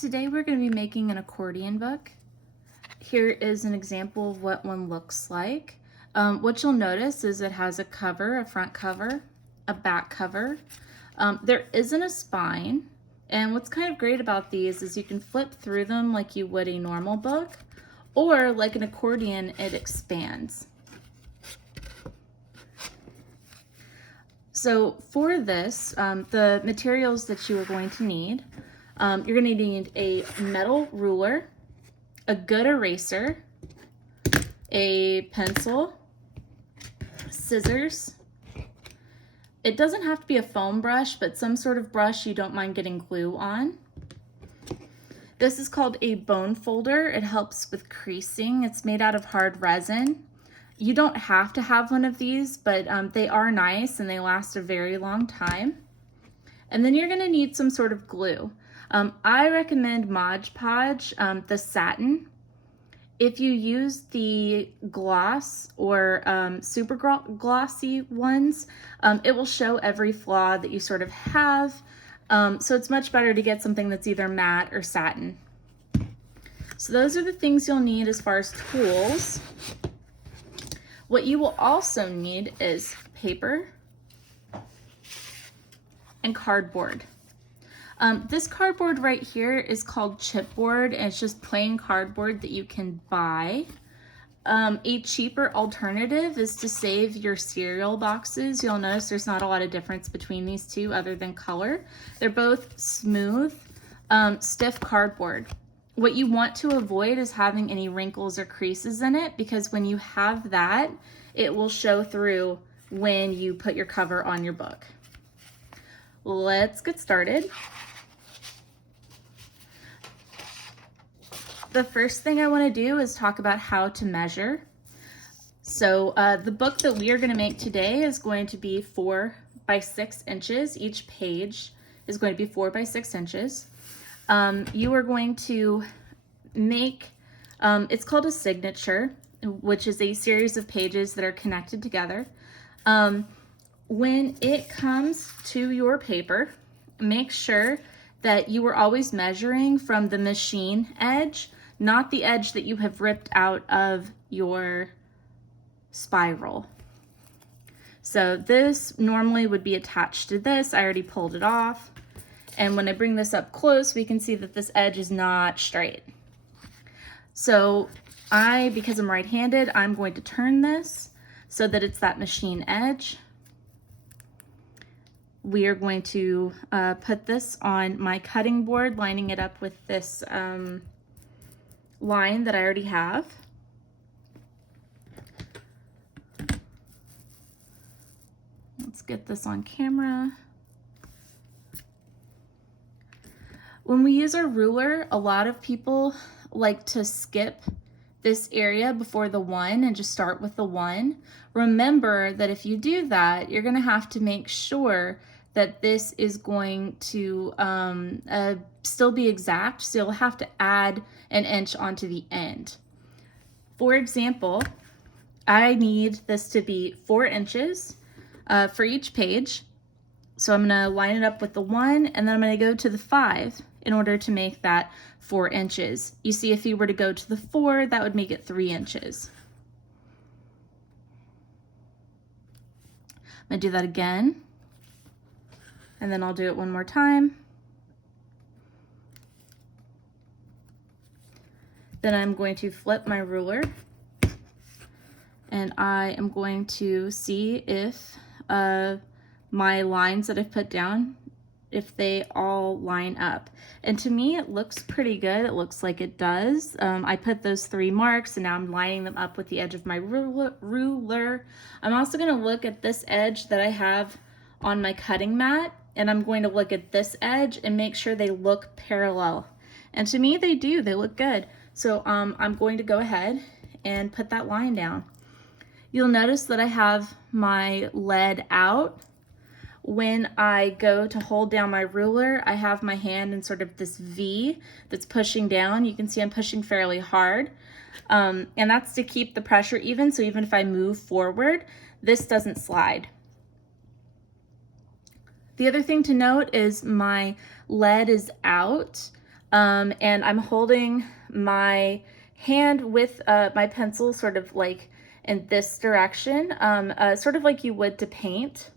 Today we're going to be making an accordion book. Here is an example of what one looks like. What you'll notice is it has a cover, a front cover, a back cover. There isn't a spine, and what's kind of great about these is you can flip through them like you would a normal book, or like an accordion, it expands. So for this, the materials that you are going to need, you're going to need a metal ruler, a good eraser, a pencil, scissors. It doesn't have to be a foam brush, but some sort of brush you don't mind getting glue on. This is called a bone folder. It helps with creasing. It's made out of hard resin. You don't have to have one of these, but they are nice and they last a very long time. And then you're going to need some sort of glue. I recommend Mod Podge, the satin. If you use the gloss or super glossy ones, it will show every flaw that you sort of have. So it's much better to get something that's either matte or satin. So those are the things you'll need as far as tools. What you will also need is paper and cardboard. This cardboard right here is called chipboard, and it's just plain cardboard that you can buy. A cheaper alternative is to save your cereal boxes. You'll notice there's not a lot of difference between these two other than color. They're both smooth, stiff cardboard. What you want to avoid is having any wrinkles or creases in it, because when you have that, it will show through when you put your cover on your book. Let's get started. The first thing I want to do is talk about how to measure. So the book that we are going to make today is going to be 4 by 6 inches. Each page is going to be 4 by 6 inches. You are going to make, it's called a signature, which is a series of pages that are connected together. When it comes to your paper, make sure that you are always measuring from the machine edge, not the edge that you have ripped out of your spiral. So this normally would be attached to this. I already pulled it off. And when I bring this up close, we can see that this edge is not straight. So because I'm right-handed, I'm going to turn this so that it's that machine edge. We are going to put this on my cutting board, lining it up with this line that I already have. Let's get this on camera. When we use our ruler, a lot of people like to skip this area before the 1 and just start with the 1. Remember that if you do that, you're going to have to make sure that this is going to still be exact, so you'll have to add an inch onto the end. For example, I need this to be 4 inches for each page. So I'm going to line it up with the 1, and then I'm going to go to the 5 in order to make that 4 inches. You see, if you were to go to the 4, that would make it 3 inches. I'm going to do that again, and then I'll do it one more time. Then I'm going to flip my ruler, and I am going to see if my lines that I've put down, if they all line up. And to me, it looks pretty good. It looks like it does. I put those 3 marks, and now I'm lining them up with the edge of my ruler. I'm also going to look at this edge that I have on my cutting mat, and I'm going to look at this edge and make sure they look parallel. And to me, they do. They look good. So I'm going to go ahead and put that line down. You'll notice that I have my lead out. When I go to hold down my ruler, I have my hand in sort of this V that's pushing down. You can see I'm pushing fairly hard. And that's to keep the pressure even, so even if I move forward, this doesn't slide. The other thing to note is my lead is out. And I'm holding my hand with my pencil sort of like in this direction, sort of like you would to paint.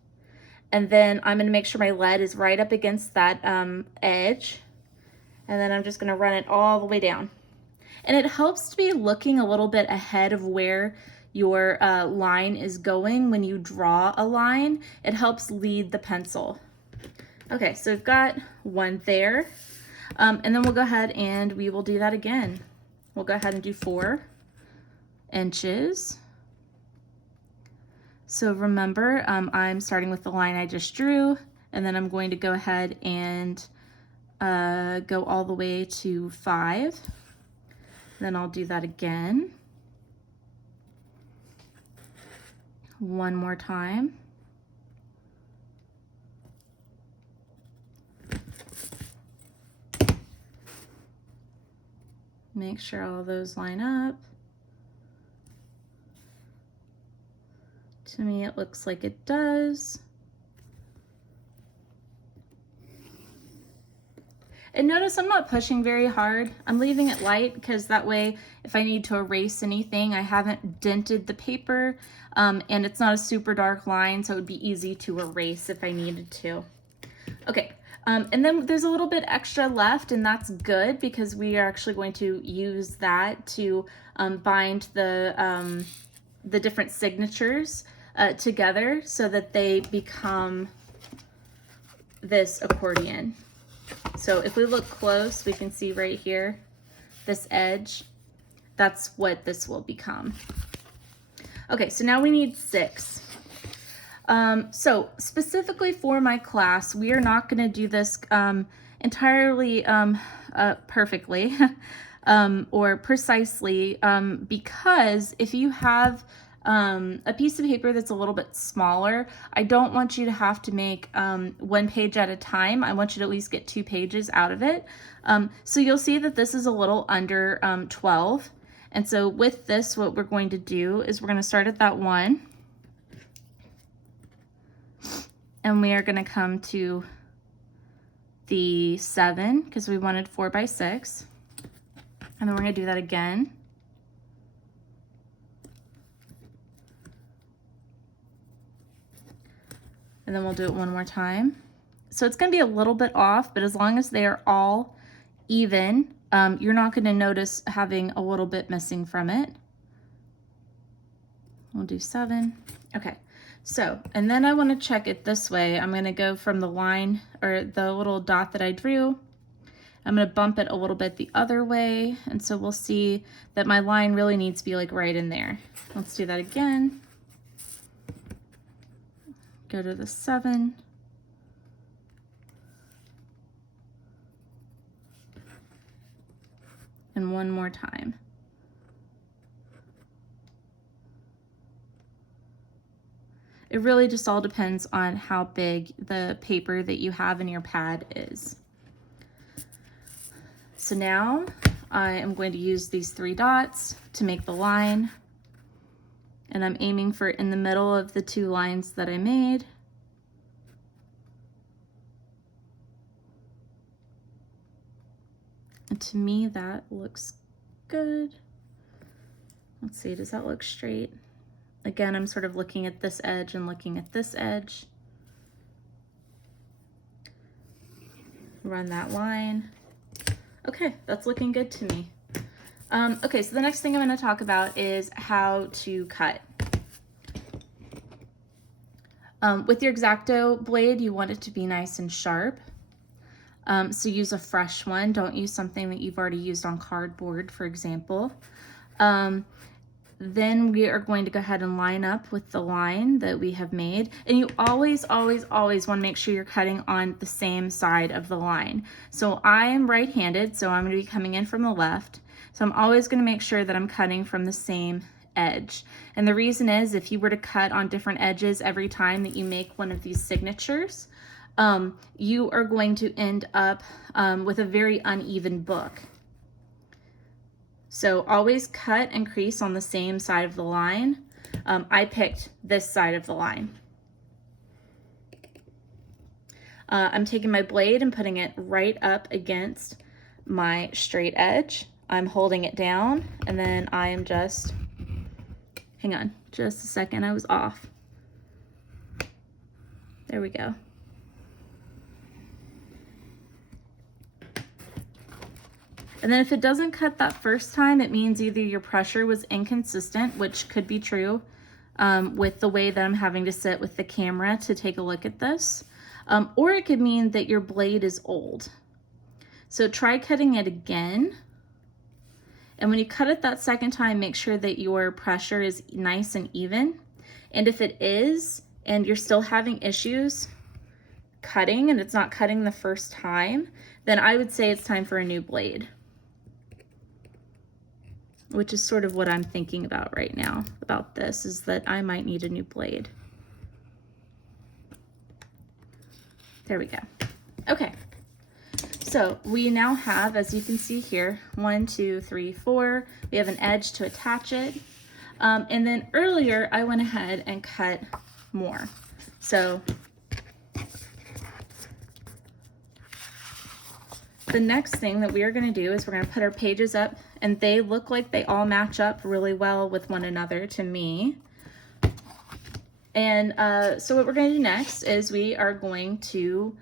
And then I'm gonna make sure my lead is right up against that edge. And then I'm just gonna run it all the way down. And it helps to be looking a little bit ahead of where your line is going when you draw a line. It helps lead the pencil. Okay, so we've got one there. And then we'll go ahead and we will do that again. We'll go ahead and do 4 inches. So remember, I'm starting with the line I just drew, and then I'm going to go ahead and go all the way to 5. Then I'll do that again. One more time. Make sure all those line up. To me, it looks like it does. And notice I'm not pushing very hard. I'm leaving it light because that way, if I need to erase anything, I haven't dented the paper, and it's not a super dark line, so it would be easy to erase if I needed to. Okay, and then there's a little bit extra left, and that's good because we are actually going to use that to bind the different signatures together so that they become this accordion. So if we look close, we can see right here, this edge, that's what this will become. Okay, so now we need 6. So specifically for my class, we are not going to do this entirely perfectly or precisely because if you have a piece of paper that's a little bit smaller, I don't want you to have to make 1 page at a time. I want you to at least get 2 pages out of it. So you'll see that this is a little under 12. And so with this, what we're going to do is we're going to start at that 1. And we are going to come to the 7 because we wanted 4 by 6. And then we're going to do that again. And then we'll do it one more time. So it's going to be a little bit off, but as long as they are all even, you're not going to notice having a little bit missing from it. We'll do 7. Okay. So, and then I want to check it this way. I'm going to go from the line or the little dot that I drew. I'm going to bump it a little bit the other way. And so we'll see that my line really needs to be like right in there. Let's do that again. Go to the 7. And one more time. It really just all depends on how big the paper that you have in your pad is. So now I am going to use these 3 dots to make the line. And I'm aiming for in the middle of the 2 lines that I made. And to me, that looks good. Let's see, does that look straight? Again, I'm sort of looking at this edge and looking at this edge. Run that line. Okay, that's looking good to me. Okay, so the next thing I'm going to talk about is how to cut. With your X-Acto blade, you want it to be nice and sharp. So use a fresh one. Don't use something that you've already used on cardboard, for example. Then we are going to go ahead and line up with the line that we have made. And you always, always, always want to make sure you're cutting on the same side of the line. So I am right-handed, so I'm going to be coming in from the left. So I'm always going to make sure that I'm cutting from the same edge. And the reason is if you were to cut on different edges every time that you make one of these signatures, you are going to end up with a very uneven book. So always cut and crease on the same side of the line. I picked this side of the line. I'm taking my blade and putting it right up against my straight edge. I'm holding it down, and then I am just, hang on, just a second, I was off. There we go. And then if it doesn't cut that first time, it means either your pressure was inconsistent, which could be true with the way that I'm having to sit with the camera to take a look at this, or it could mean that your blade is old. So try cutting it again. And when you cut it that second time, make sure that your pressure is nice and even. And if it is, and you're still having issues cutting and it's not cutting the first time, then I would say it's time for a new blade, which is sort of what I'm thinking about right now about this, is that I might need a new blade. There we go. Okay. So we now have, as you can see here, 1, 2, 3, 4. We have an edge to attach it. And then earlier I went ahead and cut more. So the next thing that we are going to do is we're going to put our pages up, and they look like they all match up really well with one another to me. And so what we're going to do next is we are going to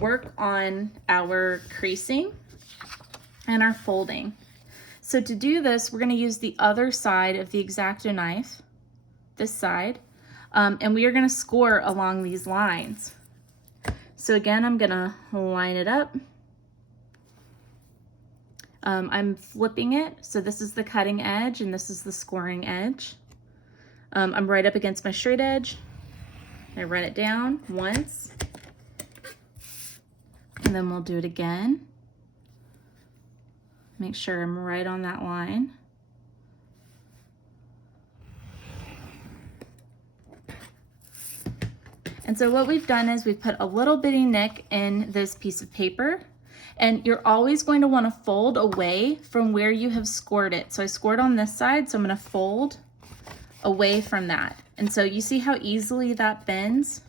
work on our creasing and our folding. So to do this, we're going to use the other side of the X-Acto knife, this side, and we are going to score along these lines. So again, I'm going to line it up. I'm flipping it, so this is the cutting edge and this is the scoring edge. I'm right up against my straight edge. I run it down once, and then we'll do it again. Make sure I'm right on that line. And so what we've done is we've put a little bitty nick in this piece of paper, and you're always going to want to fold away from where you have scored it. So I scored on this side, so I'm going to fold away from that. And so you see how easily that bends?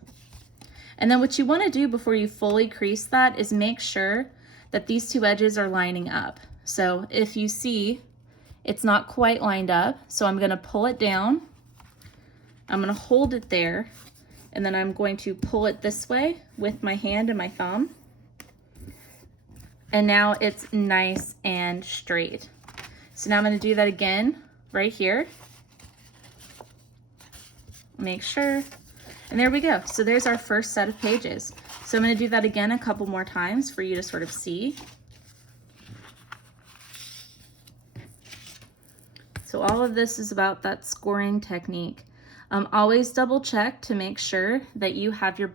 And then what you want to do before you fully crease that is make sure that these two edges are lining up. So if you see it's not quite lined up, so I'm going to pull it down, I'm going to hold it there, and then I'm going to pull it this way with my hand and my thumb. And now it's nice and straight. So now I'm going to do that again right here. Make sure. And there we go. So there's our first set of pages. So I'm going to do that again a couple more times for you to sort of see. So all of this is about that scoring technique. Always double check to make sure that you have your